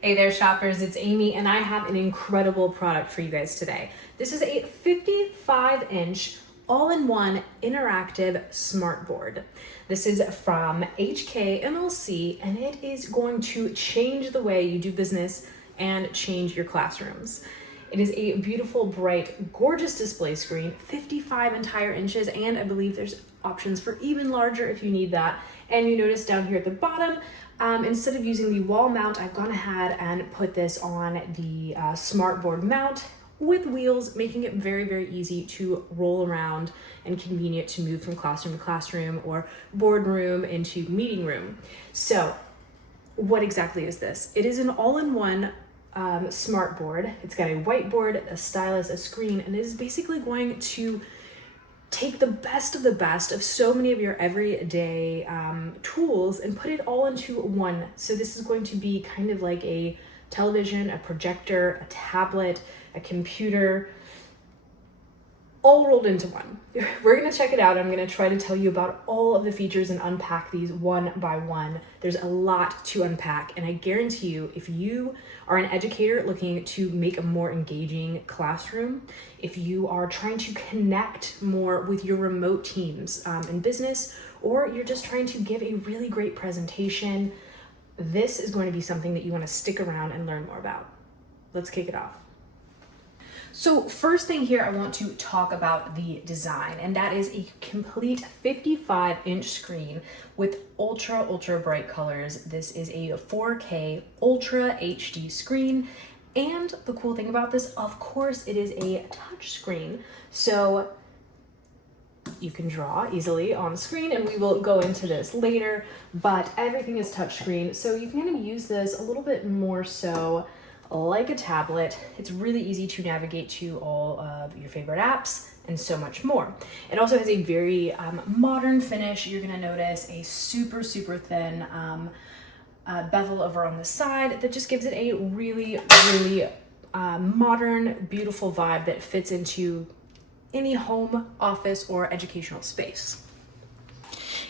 Hey there shoppers, it's Amy and I have an incredible product for you guys today. This is a 55-inch all-in-one interactive smartboard. This is from HK MLC and it is going to change the way you do business and change your classrooms. It is a beautiful, bright, gorgeous display screen, 55 entire inches, and I believe there's options for even larger if you need that. And you notice down here at the bottom, instead of using the wall mount, I've gone ahead and put this on the smartboard mount with wheels, making it very, very easy to roll around and convenient to move from classroom to classroom or boardroom into meeting room. So what exactly is this? It is an all-in-one smartboard. It's got a whiteboard, a stylus, a screen, and it is basically going to take the best of so many of your everyday tools and put it all into one. So this is going to be kind of like a television, a projector, a tablet, a computer, all rolled into one. We're gonna check it out. I'm gonna try to tell you about all of the features and unpack these one by one. There's a lot to unpack, and I guarantee you, if you are an educator looking to make a more engaging classroom, if you are trying to connect more with your remote teams in business, or you're just trying to give a really great presentation, this is going to be something that you want to stick around and learn more about. Let's kick it off. So first thing here, I want to talk about the design, and that is a complete 55-inch screen with ultra bright colors. This is a 4K Ultra HD screen, and the cool thing about this, of course, it is a touch screen, so you can draw easily on screen, and we will go into this later, but everything is touchscreen, so you can kind of use this a little bit more so like a tablet. It's really easy to navigate to all of your favorite apps and so much more. It also has a very modern finish. You're gonna notice a super thin bevel over on the side that just gives it a really modern, beautiful vibe that fits into any home, office, or educational space.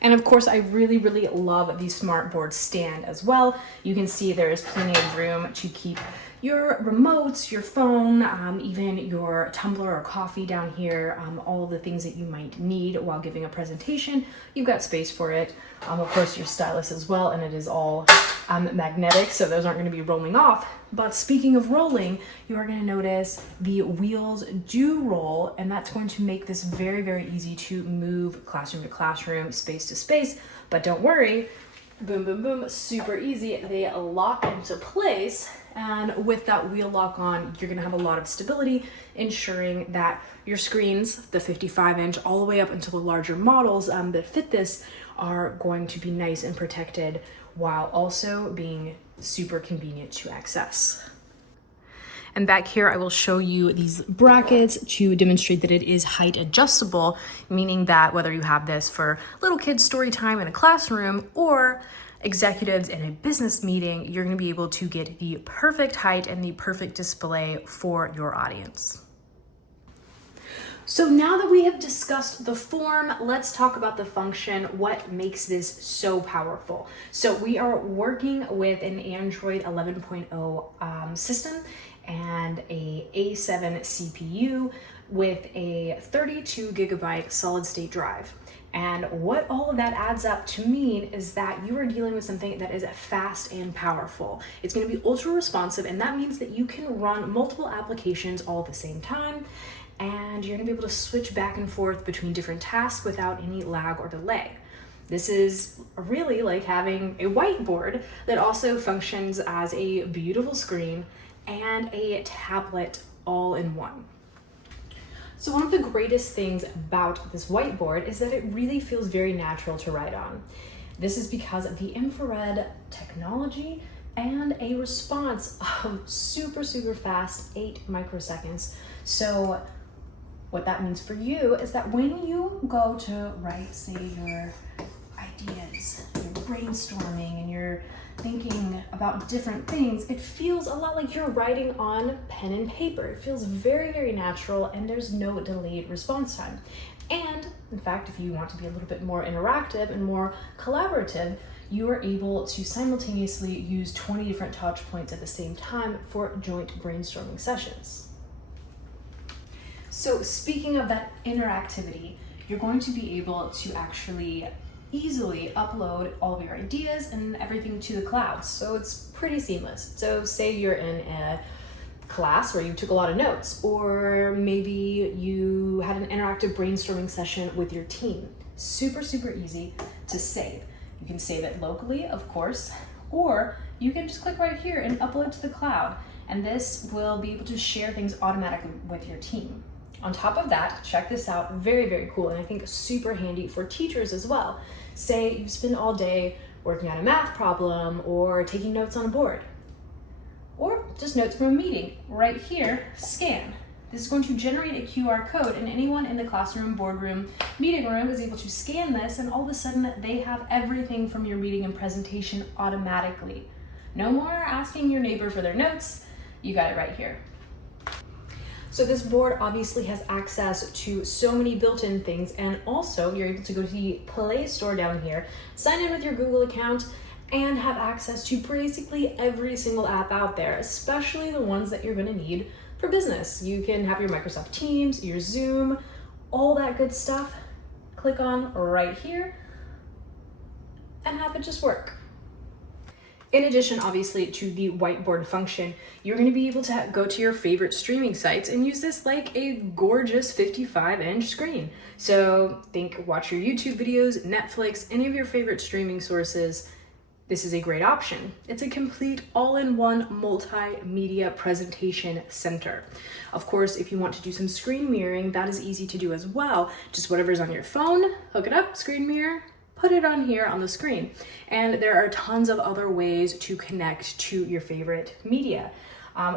And of course, I really love the smartboard stand as well. You can see there is plenty of room to keep your remotes, your phone, even your tumbler or coffee down here, all of the things that you might need while giving a presentation. You've got space for it. Of course, your stylus as well, and it is all magnetic, so those aren't going to be rolling off. But speaking of rolling, you are going to notice the wheels do roll, and that's going to make this very easy to move classroom to classroom, space to space. But don't worry, boom, super easy. They lock into place, and with that wheel lock on, you're going to have a lot of stability, ensuring that your screens, the 55-inch all the way up until the larger models that fit this, are going to be nice and protected while also being super convenient to access. And back here, I will show you these brackets to demonstrate that it is height adjustable, meaning that whether you have this for little kids story time in a classroom or executives in a business meeting, you're gonna be able to get the perfect height and the perfect display for your audience. So now that we have discussed the form, let's talk about the function. What makes this so powerful? So we are working with an Android 11.0 system and a A7 CPU with a 32 gigabyte solid state drive. And what all of that adds up to mean is that you are dealing with something that is fast and powerful. It's going to be ultra responsive, and that means that you can run multiple applications all at the same time, and you're going to be able to switch back and forth between different tasks without any lag or delay. This is really like having a whiteboard that also functions as a beautiful screen and a tablet all in one. So one of the greatest things about this whiteboard is that it really feels very natural to write on. This is because of the infrared technology and a response of super fast 8 microseconds. So what that means for you is that when you go to write, say, your ideas, you're brainstorming and you're thinking about different things, it feels a lot like you're writing on pen and paper. It feels very natural, and there's no delayed response time. And in fact, if you want to be a little bit more interactive and more collaborative, you are able to simultaneously use 20 different touch points at the same time for joint brainstorming sessions. So speaking of that interactivity, you're going to be able to actually easily upload all of your ideas and everything to the cloud. So it's pretty seamless. So say you're in a class where you took a lot of notes, or maybe you had an interactive brainstorming session with your team. Super, super easy to save. You can save it locally, of course, or you can just click right here and upload to the cloud. And this will be able to share things automatically with your team. On top of that, check this out, very, very cool, and I think super handy for teachers as well. Say you spend all day working on a math problem or taking notes on a board, or just notes from a meeting. Right here, scan. This is going to generate a QR code, and anyone in the classroom, boardroom, meeting room is able to scan this, and all of a sudden they have everything from your meeting and presentation automatically. No more asking your neighbor for their notes, you got it right here. So this board obviously has access to so many built-in things, and also you're able to go to the Play Store down here, sign in with your Google account, and have access to basically every single app out there, especially the ones that you're gonna need for business. You can have your Microsoft Teams, your Zoom, all that good stuff. Click on right here and have it just work. In addition, obviously, to the whiteboard function, you're going to be able to go to your favorite streaming sites and use this like a gorgeous 55-inch screen. So watch your YouTube videos, Netflix, any of your favorite streaming sources. This is a great option. It's a complete all-in-one multimedia presentation center. Of course, if you want to do some screen mirroring, that is easy to do as well. Just whatever's on your phone, hook it up, screen mirror, put it on here on the screen. And there are tons of other ways to connect to your favorite media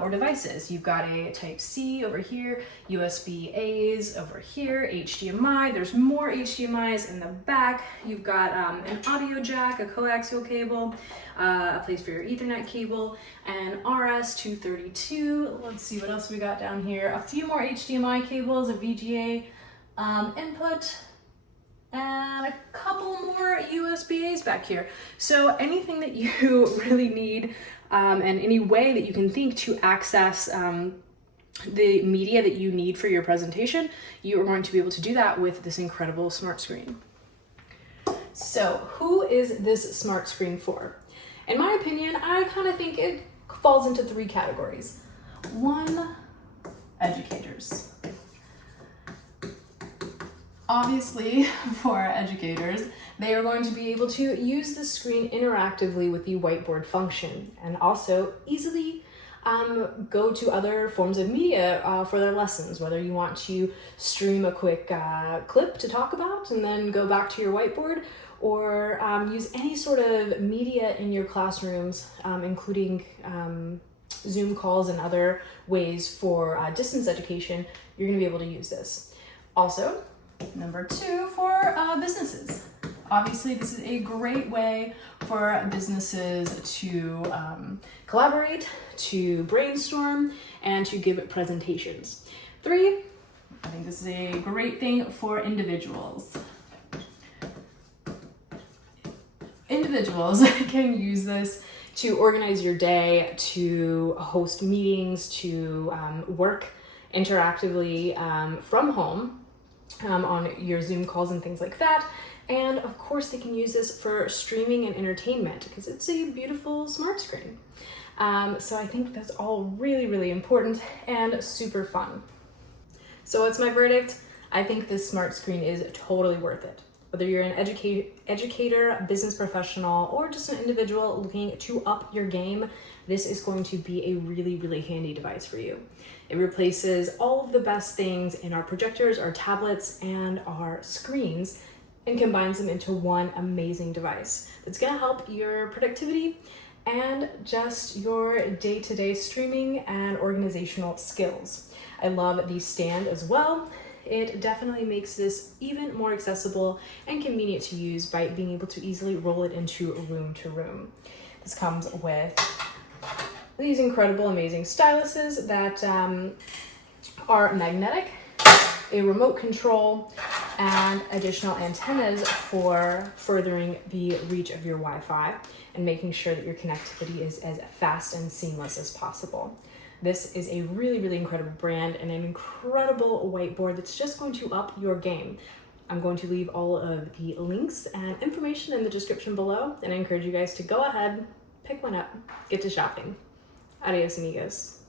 or devices. You've got a Type-C over here, USB-A's over here, HDMI. There's more HDMI's in the back. You've got an audio jack, a coaxial cable, a place for your Ethernet cable, and RS-232. Let's see what else we got down here. A few more HDMI cables, a VGA input, and a couple more USB-A's back here. So anything that you really need and any way that you can think to access the media that you need for your presentation, you are going to be able to do that with this incredible smart screen. So who is this smart screen for? In my opinion, I kind of think it falls into 3 categories. 1, educators. Obviously, for educators, they are going to be able to use the screen interactively with the whiteboard function, and also easily go to other forms of media for their lessons, whether you want to stream a quick clip to talk about and then go back to your whiteboard, or use any sort of media in your classrooms, including Zoom calls and other ways for distance education. You're going to be able to use this. Also, number 2, for businesses. Obviously, this is a great way for businesses to collaborate, to brainstorm, and to give presentations. 3, I think this is a great thing for individuals. Individuals can use this to organize your day, to host meetings, to work interactively from home on your Zoom calls and things like that. And of course, they can use this for streaming and entertainment because it's a beautiful smart screen. So I think that's all really, really important and super fun. So what's my verdict? I think this smart screen is totally worth it. Whether you're an educator, business professional, or just an individual looking to up your game, this is going to be a really, really handy device for you. It replaces all of the best things in our projectors, our tablets, and our screens, and combines them into one amazing device that's going to help your productivity and just your day-to-day streaming and organizational skills. I love the stand as well. It definitely makes this even more accessible and convenient to use by being able to easily roll it into room to room. This comes with these incredible, amazing styluses that are magnetic, a remote control, and additional antennas for furthering the reach of your Wi-Fi and making sure that your connectivity is as fast and seamless as possible. This is a really, really incredible brand and an incredible whiteboard that's just going to up your game. I'm going to leave all of the links and information in the description below, and I encourage you guys to go ahead, pick one up, get to shopping. Adios, amigos.